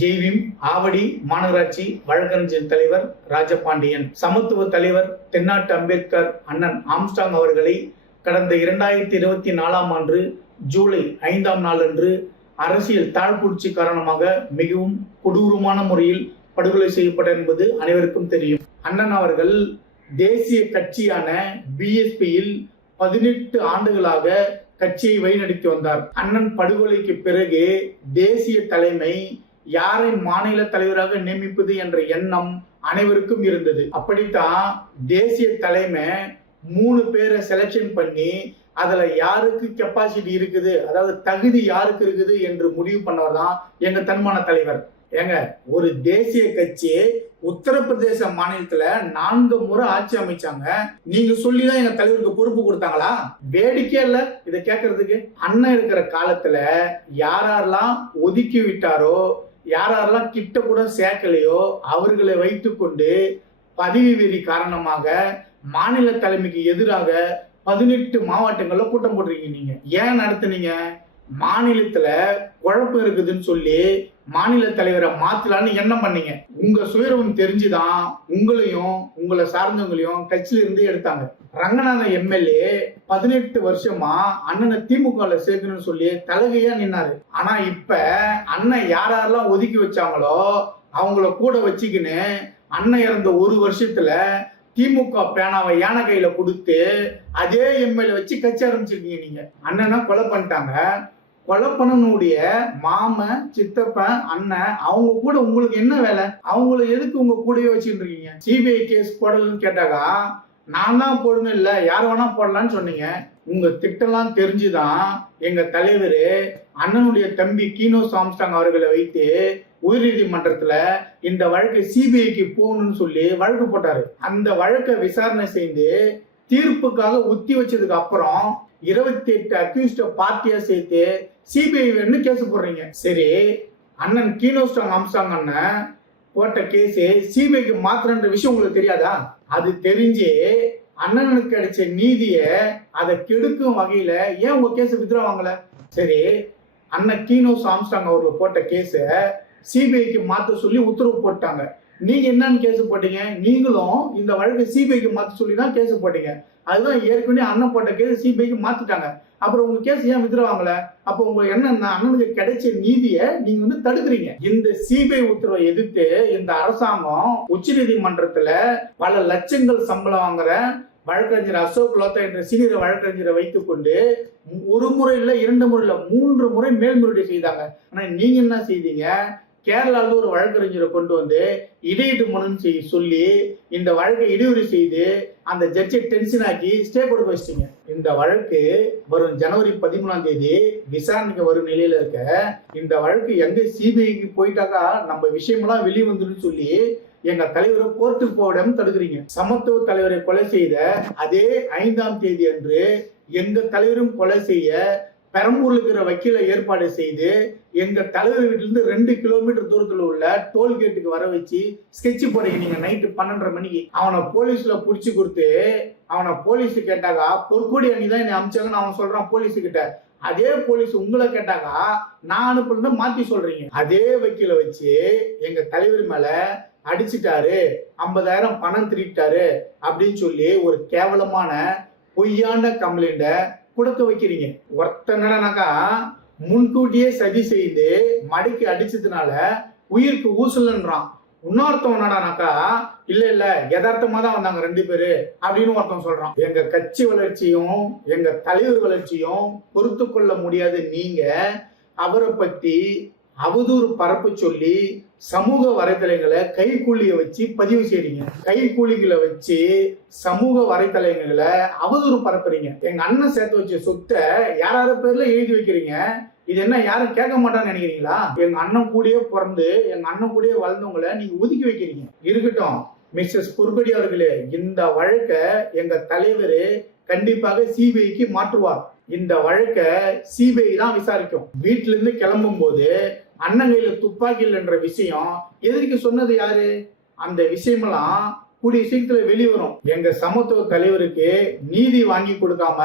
ஜெய்பீம் ஆவடி மாநகராட்சி வழக்கறிஞர் தலைவர் ராஜபாண்டியன், சமத்துவ தலைவர் தென்னாட்டு அம்பேத்கர் அண்ணன் ஆம்ஸ்டாங் அவர்களை கடந்த 2024 ஆண்டு ஜூலை 5ஆம் நாளன்று அரசியல் தாழ்ப்புணர்ச்சி காரணமாக மிகவும் கொடூரமான முறையில் படுகொலை செய்யப்பட்ட என்பது அனைவருக்கும் தெரியும். அண்ணன் அவர்கள் தேசிய கட்சியான பிஎஸ்பியில் 18 ஆண்டுகளாக கட்சியை வழிநடத்தி வந்தார். அண்ணன் படுகொலைக்கு பிறகு தேசிய தலைமை யாரை மாநில தலைவராக நியமிப்பது என்ற எண்ணம் அனைவருக்கும் இருந்தது. அப்படித்தான் தேசிய தலைமை 3 பேரை செலக்ஷன் பண்ணி அதுல யாருக்கு கெப்பாசிட்டி இருக்குது, அதாவது தகுதி யாருக்கு இருக்குது என்று முடிவு பண்ணவர் தான் எங்க தன்மான தலைவர். ஏங்க, ஒரு தேசிய கட்சி உத்தரப்பிரதேச மாநிலத்துல 4 முறை ஆட்சி அமைச்சாங்க. நீங்க சொல்லிதான் எங்க தலைவருக்கு பொறுப்பு கொடுத்தாங்களா? வேடிக்கை இல்ல இதை கேட்கறதுக்கு. அண்ணன் இருக்கிற காலத்துல யாரெல்லாம் ஒதுக்கி விட்டாரோ, யாரெல்லாம் கிட்ட கூட சேர்க்கலையோ அவர்களை வைத்துக் கொண்டு பதவி வெறி காரணமாக மாநில தலைமைக்கு எதிராக 18 மாவட்டங்கள்ல கூட்டம் போட்டிருக்கீங்க. நீங்க ஏன் நடத்துனீங்க? மாநிலத்துல குழப்பம் இருக்குதுன்னு சொல்லி மாநில தலைவரை மாத்தலான்னு எண்ணம் பண்ணீங்க. உங்க சுயரூபம் தெரிஞ்சுதான் உங்களையும் உங்களை சார்ந்தவங்களையும் கட்சியில இருந்து எடுத்தாங்க. ரங்கநாதன் எம்எல்ஏ 18 வருஷமா அண்ணனை திமுக சேர்க்கணும்னு சொல்லி தலைகையா நின்னாரு. ஆனா இப்ப அண்ணன் யாரெல்லாம் ஒதுக்கி வச்சாங்களோ அவங்கள கூட வச்சுக்கின்னு அண்ணன் இறந்த 1 வருஷத்துல திமுக பேனாவை யானை கையில கொடுத்து அதே எம்எல்ஏ வச்சு கட்சி ஆரம்பிச்சிருக்கீங்க. நீங்க அண்ணனை கொலை பண்ணிட்டாங்க. கொலை பண்ணனுடைய மாமன், சித்தப்பன், அண்ணன் அவங்க கூட உங்களுக்கு என்ன வேலை? அவங்கள எதுக்கு உங்க கூடவே வச்சுட்டு இருக்கீங்க? சிபிஐ கேஸ் போடலன்னு கேட்டாக்கா நான் தான் போடணும், இல்ல யார் வேணா போடலான்னு சொன்னீங்க. உங்க திட்டம்லாம் தெரிஞ்சுதான் எங்க தலைவர் அண்ணனுடைய தம்பி கீனோஸ் ஆம்ஸ்டாங் அவர்களை வைத்து உயர்நீதிமன்றத்துல இந்த வழக்கை சிபிஐக்கு போகணும்னு சொல்லி வழக்கு போட்டாரு. அந்த வழக்கை விசாரணை செய்து தீர்ப்புக்காக ஒத்தி வச்சதுக்கு அப்புறம் 28 அக்யூஸ்ட பார்ட்டியா சேர்த்து சிபிஐ வேணும்னு கேஸ் போடுறீங்க. சரி, அண்ணன் கீனோஸ் ஆம்ஸ்டாங் அண்ணன் போட்ட கேஸ் சிபிஐக்கு மாத்திரன்ற விஷயம் உங்களுக்கு தெரியாதா? அது தெரிஞ்சு அண்ணனுக்கு கிடைச்ச நீதிய அதை கெடுக்கும் வகையில ஏன் உங்க கேஸ் வித்ரா வாங்கல? சரி, அண்ணன் கீனோஸ் ஆம்ஸ்டாங் அவர்கள் போட்ட கேஸ சிபிஐக்கு மாத்த சொல்லி உத்தரவு போட்டாங்க. நீங்க என்னன்னு கேஸ் போட்டீங்க? நீங்களும் இந்த வழக்கை சிபிஐக்கு மாத்த சொல்லி தான் கேஸ் போட்டீங்க. அதுதான் ஏற்கனவே அண்ணன் போட்ட கேஸ் சிபிஐக்கு மாத்திட்டாங்க. அப்புறம் உங்க கேஸ் ஏன் வித்ரா வாங்கல? அப்ப உங்க என்ன அண்ணனுக்கு கிடைச்ச நீதியை நீங்க தடுக்கிறீங்க. இந்த சிபிஐ உத்தரவை எதிர்த்து இந்த அரசாங்கம் உச்ச நீதிமன்றத்துல பல லட்சங்கள் சம்பளம் வாங்குற வழக்கறிஞர் அசோக் லோத்தா என்ற சீனியர் வழக்கறிஞரை வைத்துக் கொண்டு 1 முறை இல்ல 2 முறை இல்ல 3 முறை மேல்முறையீடு செய்தாங்க. ஆனா நீங்க என்ன செய்தீங்க? கேரளால ஒரு வழக்கறிஞரை கொண்டு வந்து இடையீட்டு மனு சொல்லி இந்த வழக்கை இடையூறு செய்து அந்த ஜட்ஜை டென்ஷன் ஆக்கி ஸ்டே கொடுக்க வச்சிட்டீங்க. இந்த வழக்கு வரும் ஜனவரி 13ஆம் தேதி விசாரணைக்கு வரும் நிலையில இருக்க. இந்த வழக்கு எங்க சிபிஐக்கு போயிட்டாக்கா நம்ம விஷயமெல்லாம் வெளியே வந்துடும் சொல்லி எங்க தலைவரை கோர்ட்டுக்கு போடாம தடுக்கிறீங்க. சமத்துவ தலைவரை கொலை செய்த அதே 5ஆம் தேதி அன்று எங்க தலைவரும் கொலை செய்ய பெரம்பூர்ல இருக்கிற வக்கீல ஏற்பாடு செய்து எங்க தலைவர் வீட்டுல இருந்து 2 கிலோமீட்டர் தூரத்துல உள்ள டோல்கேட்டுக்கு வர வச்சு ஸ்கெட்ச் போறீங்க. நீங்க நைட்டு 12:30 மணிக்கு அவனை போலீஸ்ல புடிச்சு கொடுத்து அவனை போலீஸ் கேட்டாக்கா பொற்கொடி அணிதான் என்னை அமிச்சாங்கன்னு அவன் சொல்றான் போலீஸ் கிட்ட. அதே போலீஸ் உங்களை கேட்டாக்கா நான் அனுப்புறத மாத்தி சொல்றீங்க. அதே வக்கீல வச்சு எங்க தலைவர் மேல அடிச்சுட்டாரு, 50,000 பணம் திருட்டாரு அப்படின்னு சொல்லி ஒரு கேவலமான பொய்யான கம்ப்ளைண்ட கொடுக்க வைக்கிறீங்க. ஒருத்தனடானாக்கா முன்கூட்டியே சதி செய்து மடிக்கு அடிச்சதுனால உயிருக்கு ஊசல்ன்றான். இன்னொருத்தவன் என்னடானாக்கா இல்ல யதார்த்தமா தான் வந்தாங்க 2 பேரு அப்படின்னு ஒருத்தன் சொல்றான். எங்க கட்சி வளர்ச்சியும் எங்க தலைவர் வளர்ச்சியும் பொறுத்து கொள்ள முடியாது. நீங்க அவரை பத்தி அவதூறு பரப்பு சொல்லி சமூக வலைதளங்களை கைக்கூலிய வச்சு பதிவு செய்றீங்க. கைக்கூலிகளை வச்சு சமூக வலைதளங்களை அவதூறு பரப்புறீங்க. எங்க அண்ணன் சேர்த்து வச்ச சொத்தை யாராவது பேர்ல எழுதி வைக்கிறீங்க. இது என்ன யாரும் கேட்க மாட்டான்னு நினைக்கிறீங்களா? எங்க அண்ணன் கூடயே பிறந்து எங்க அண்ணன் கூடயே வளர்ந்தவங்களை நீங்க ஒதுக்கி வைக்கிறீங்க. இருக்கட்டும் மிஸ்ஸஸ் பொற்கொடி அவர்களே, இந்த வழக்க எங்க தலைவர் கண்டிப்பாக சிபிஐக்கு மாற்றுவார். இந்த வழக்க சிபிஐ தான் விசாரிக்கும். வீட்டுல இருந்து கிளம்பும் போது அண்ணன் கையில துப்பாக்கி இல்லைன்ற விஷயம் எதிர்க்கு சொன்னது யாரு? அந்த விஷயமெல்லாம் கூடிய சீக்கிரத்துல வெளிவரும். எங்க சமத்துவ தலைவருக்கு நீதி வாங்கி கொடுக்காம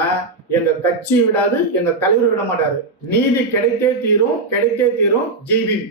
எங்க கட்சி விடாது, எங்க தலைவர் விட மாட்டாரு. நீதி கிடைத்தே தீரும், கிடைத்தே தீரும். ஜெய்பீம்.